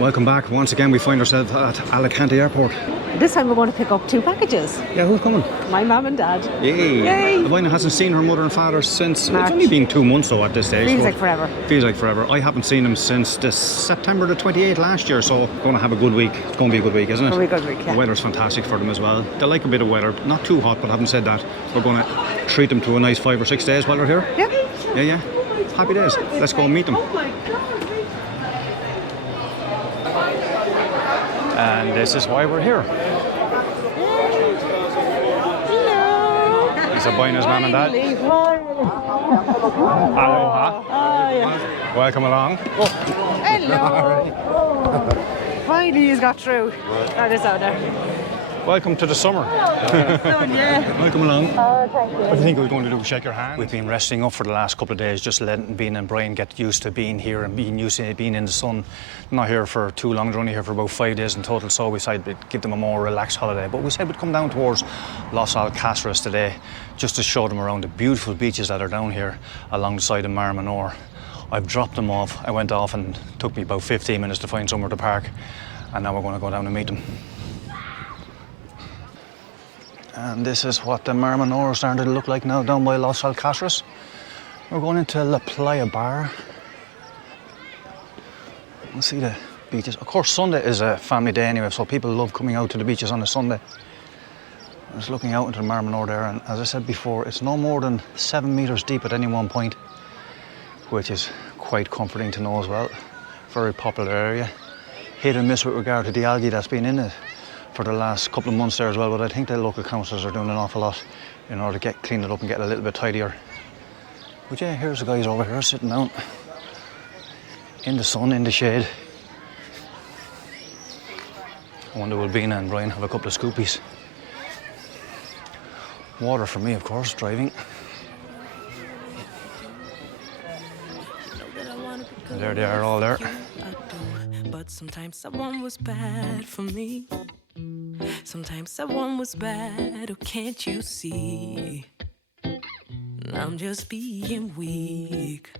Welcome back. Once again, we find ourselves at Alicante Airport. This time we're going to pick up 2 packages. Yeah, who's coming? My mum and dad. Yay! Yay! Elvina hasn't seen her mother and father since... March. It's only been 2 months though at this stage. Feels like forever. Feels like forever. I haven't seen them since September the 28th last year, so going to have a good week. It's going to be a good week, isn't it? It'll be a good week, yeah. The weather's fantastic for them as well. They like a bit of weather. Not too hot, but having said that, we're going to treat them to a nice 5 or 6 days while they're here. Yeah. Yeah. Happy days. Let's go and meet them. And this is why we're here. These are Boyna's mum and dad. Aloha. Yeah. Welcome along. Hello. Finally he's got through. That is out there. Welcome to the summer. Yeah. Welcome along. Thank you. I think we're going to do shake your hand. We've been resting up for the last couple of days, just letting Bean and Brian get used to being here and being used to being in the sun. Not here for too long, they're only here for about 5 days in total, so we decided we'd give them a more relaxed holiday. But we said we'd come down towards Los Alcázares today, just to show them around the beautiful beaches that are down here along the side of Mar Menor. I've dropped them off. I went off and it took me about 15 minutes to find somewhere to park, and now we're going to go down and meet them. And this is what the Mar Menor is starting to look like now down by Los Alcázares. We're going into La Playa Bar. We'll see the beaches. Of course, Sunday is a family day anyway, so people love coming out to the beaches on a Sunday. I was looking out into the Mar Menor there, and as I said before, it's no more than 7 meters deep at any one point, which is quite comforting to know as well. Very popular area. Hit and miss with regard to the algae that's been in it for the last couple of months there as well, but I think the local councils are doing an awful lot in order to clean it up and get it a little bit tidier. But yeah, here's the guys over here sitting down in the sun, in the shade. I wonder will Bina and Brian have a couple of scoopies. Water for me, of course, driving. And there they are, all there. But sometimes someone was bad for me. Sometimes someone was bad, oh can't you see? I'm just being weak.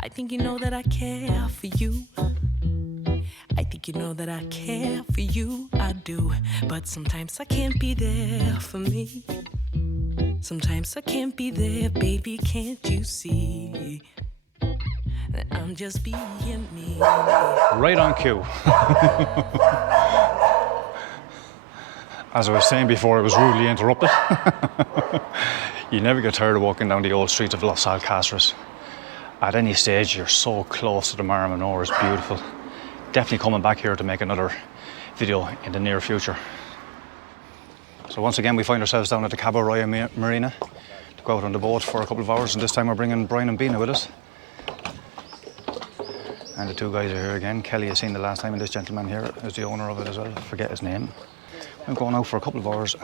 I think you know that I care for you. I think you know that I care for you, I do. But sometimes I can't be there for me. Sometimes I can't be there, baby, can't you see? I'm just being me. Right on cue. As I was saying before, I was rudely interrupted. You never get tired of walking down the old streets of Los Alcázares. At any stage, you're so close to the Mar Menor, it's beautiful. Definitely coming back here to make another video in the near future. So once again, we find ourselves down at the Cabo Roig Marina to go out on the boat for a couple of hours, and this time we're bringing Brian and Bina with us. And the 2 guys are here again. Kelly has seen the last time, and this gentleman here is the owner of it as well. I forget his name. We're going out for a couple of hours.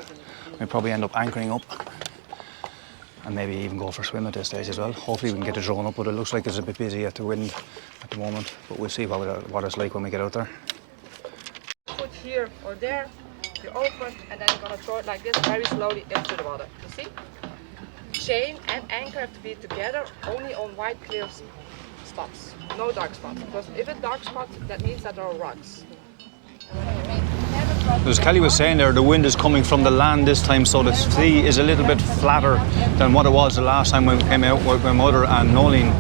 We'll probably end up anchoring up and maybe even go for a swim at this stage as well. Hopefully we can get the drone up, but it looks like it's a bit busy at the wind at the moment. But we'll see what it's like when we get out there. Put here or there, you open, and then you're gonna throw it like this very slowly into the water. You see? Chain and anchor have to be together, only on white clear spots, no dark spots. Because if it's dark spots, that means that there are rocks. As Kelly was saying there, the wind is coming from the land this time, so the sea is a little bit flatter than what it was the last time when we came out with my mother and Nolene.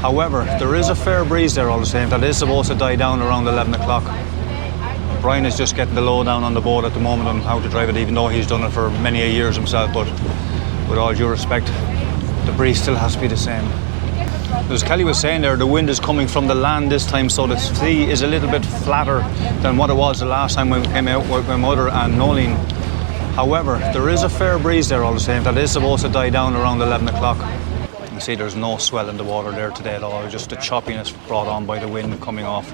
However, there is a fair breeze there all the same. That is supposed to die down around 11 o'clock. Brian is just getting the lowdown on the boat at the moment on how to drive it, even though he's done it for many years himself. But with all due respect, the breeze still has to be the same. As Kelly was saying there, the wind is coming from the land this time, so the sea is a little bit flatter than what it was the last time when we came out with my mother and Nolene. However, there is a fair breeze there all the same. That is supposed to die down around 11 o'clock. You see there's no swell in the water there today at all, just the choppiness brought on by the wind coming off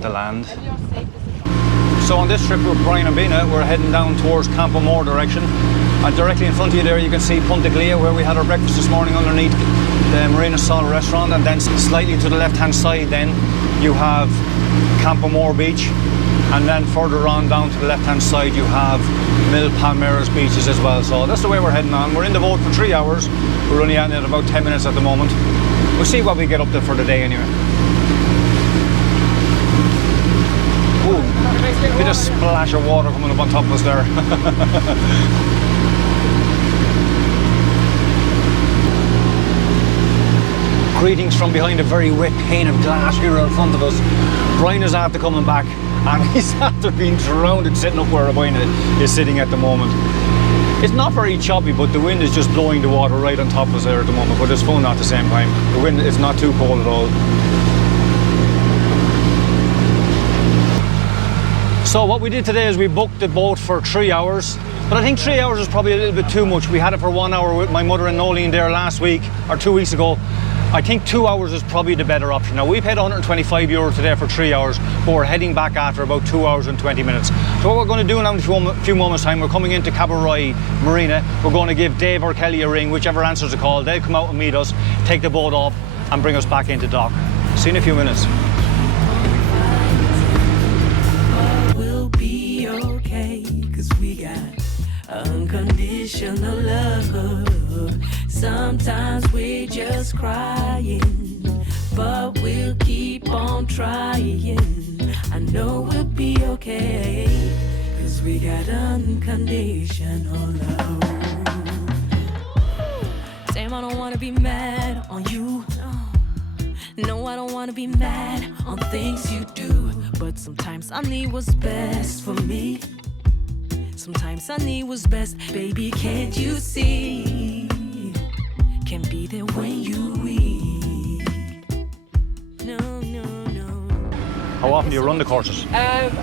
the land. So on this trip with Brian and Bina, we're heading down towards Campo Roig direction. And directly in front of you there, you can see Punta Glia, where we had our breakfast this morning underneath the Marina Sol restaurant. And then slightly to the left-hand side then, you have Campo Roig Beach. And then further on down to the left-hand side, you have Mil Palmeiras beaches as well. So that's the way we're heading on. We're in the boat for 3 hours. We're only at it about 10 minutes at the moment. We'll see what we get up to for the day anyway. Ooh, bit of splash of water coming up on top of us there. Greetings from behind a very wet pane of glass here in front of us. Brian is after coming back and he's after being drowned sitting up where Brian is sitting at the moment. It's not very choppy, but the wind is just blowing the water right on top of us there at the moment, but it's fun at the same time. The wind is not too cold at all. So what we did today is we booked the boat for 3 hours, but I think 3 hours is probably a little bit too much. We had it for 1 hour with my mother and Nolene there last week, or 2 weeks ago. I think 2 hours is probably the better option. Now, we paid €125 today for 3 hours, but we're heading back after about 2 hours and 20 minutes. So what we're going to do now in a few moments' time, we're coming into Cabo Roig Marina. We're going to give Dave or Kelly a ring, whichever answers the call. They'll come out and meet us, take the boat off and bring us back into dock. See you in a few minutes. We'll be okay, 'cause we got unconditional love. Sometimes we're just crying, but we'll keep on trying. I know we'll be okay, 'cause we got unconditional love. Damn, I don't wanna be mad on you. No, I don't wanna be mad on things you do. But sometimes I need what's best for me. Sometimes I need what's best, baby, can't you see? Can be there when you weak. No, no, no. How often do you run the courses?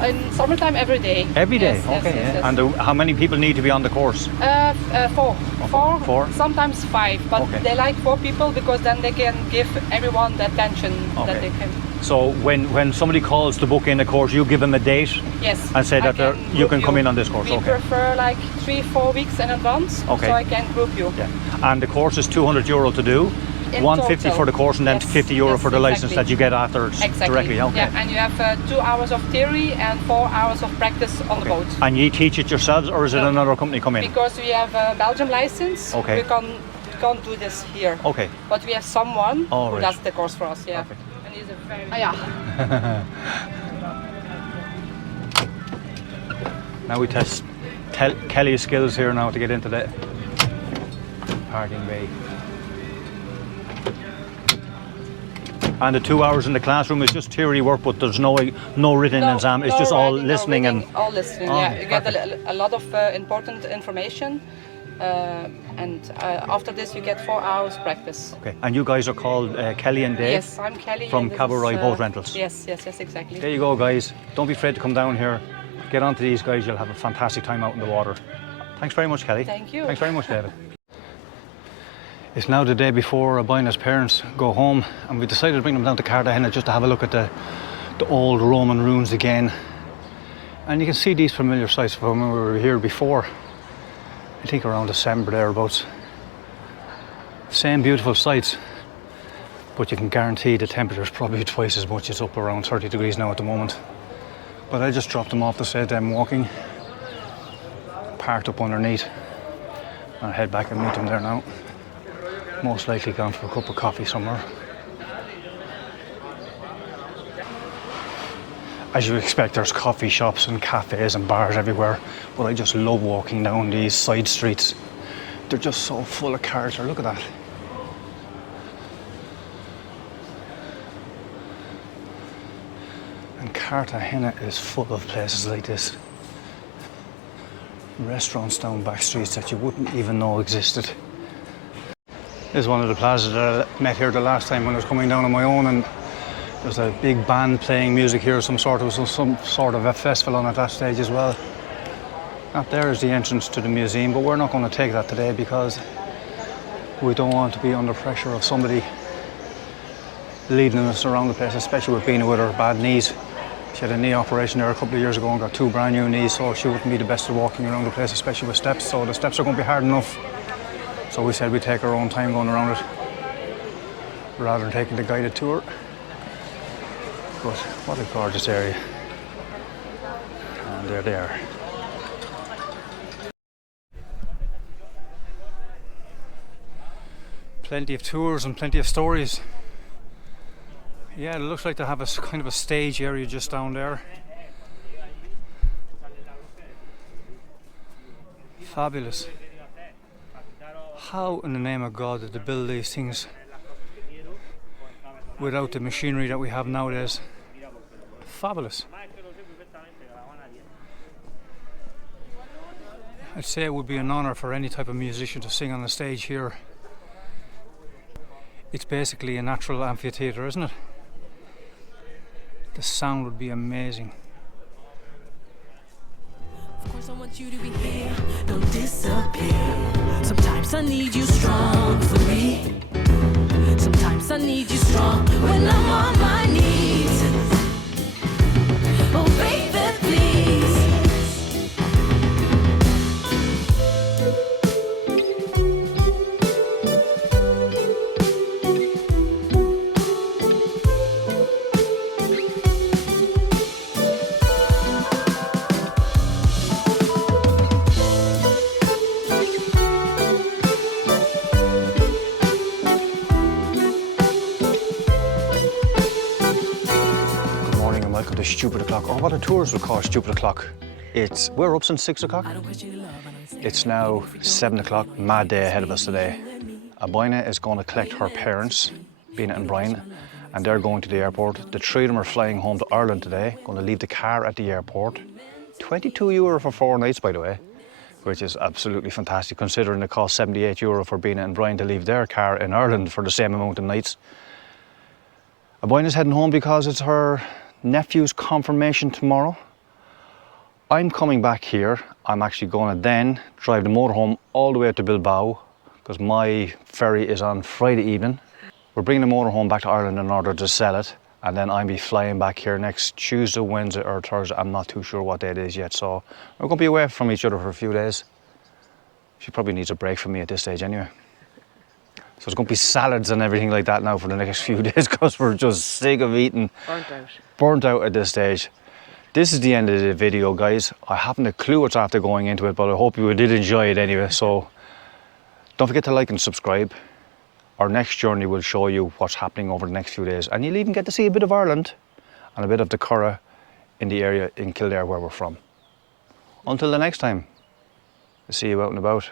In summertime, every day. Every day? Yes, Okay. yes, yes. And how many people need to be on the course? Four. Four? Sometimes 5, but Okay. they like 4 people because then they can give everyone the attention that Okay. they can. So when somebody calls to book in a course, you give them a date Yes. and say that you group can come in on this course. We Okay. prefer like 3-4 weeks in advance, Okay. so I can group you. Yeah. And the course is €200 to do. In 150 total. for the course and then Yes, 50 euro yes, for the license exactly. that you get after Exactly. directly. Okay. Yeah, and you have 2 hours of theory and 4 hours of practice on the boat. And you teach it yourselves, or is it No. another company come in? Because we have a Belgium license, Okay. we can't do this here. Okay. But we have someone Oh, who right. does the course for us. Yeah. Perfect. And he's a very. Yeah. Now we test Kelly's skills here now to get into the parking bay. And the 2 hours in the classroom is just theory work, but there's no written exam. It's just all writing, listening reading, and all listening. Oh, Yeah, you get perfect. a lot of important information, and after this you get 4 hours practice. okay. And you guys are called Kelly and Dave. Yes, I'm Kelly. From and this Cabo is, Roig Boat Rentals. Yes, exactly. There you go, guys. Don't be afraid to come down here. Get onto these guys. You'll have a fantastic time out in the water. Thanks very much, Kelly. Thank you. Thanks very much, David. It's now the day before Brian's parents go home, and we decided to bring them down to Cartagena just to have a look at the old Roman ruins again. And you can see these familiar sites from when we were here before. I think around December thereabouts. Same beautiful sites, but you can guarantee the temperature is probably twice as much. It's up around 30 degrees now at the moment. But I just dropped them off to say them walking, parked up underneath, and I'll head back and meet them there now. Most likely gone for a cup of coffee somewhere. As you expect, there's coffee shops and cafes and bars everywhere, but I just love walking down these side streets. They're just so full of character. Look at that. And Cartagena is full of places like this. Restaurants down back streets that you wouldn't even know existed. This is one of the plazas that I met here the last time when I was coming down on my own, and there was a big band playing music here, some sort of a festival on at that stage as well. That there is the entrance to the museum, but we're not going to take that today because we don't want to be under pressure of somebody leading us around the place, especially with Bina with her bad knees. She had a knee operation there a couple of years ago and got 2 brand new knees, so she wouldn't be the best at walking around the place, especially with steps, so the steps are going to be hard enough. So we said we'd take our own time going around it rather than taking the guided tour. But what a gorgeous area. And there they are. Plenty of tours and plenty of stories Yeah, it looks like they have a kind of a stage area just down there. Fabulous. How in the name of God did they build these things without the machinery that we have nowadays? Fabulous. I'd say it would be an honour for any type of musician to sing on the stage here. It's basically a natural amphitheatre, isn't it? The sound would be amazing. Of course I want you to be here, don't disappear. Sometimes I need you strong for me. Sometimes I need you strong when I'm on my knees. Oh baby, please. The stupid o'clock, or what the tourists would call stupid o'clock. We're up since 6 o'clock. It's now 7 o'clock, mad day ahead of us today. Aboina is going to collect her parents, Bina and Brian, and they're going to the airport. The three of them are flying home to Ireland today, going to leave the car at the airport. €22 for 4 nights, by the way, which is absolutely fantastic considering it costs €78 for Bina and Brian to leave their car in Ireland for the same amount of nights. Aboina's heading home because it's her nephew's confirmation tomorrow. I'm coming back here. I'm actually going to then drive the motorhome all the way to Bilbao because my ferry is on Friday evening. We're bringing the motorhome back to Ireland in order to sell it, and then I'll be flying back here next Tuesday, Wednesday or Thursday. I'm not too sure what day it is yet, so we're going to be away from each other for a few days. She probably needs a break from me at this stage anyway. So it's going to be salads and everything like that now for the next few days because we're just sick of eating. Burnt out at this stage. This is the end of the video, guys. I haven't a clue what's after going into it, but I hope you did enjoy it anyway. So don't forget to like and subscribe. Our next journey will show you what's happening over the next few days, and you'll even get to see a bit of Ireland and a bit of the Curragh in the area in Kildare where we're from. Until the next time, I'll see you out and about.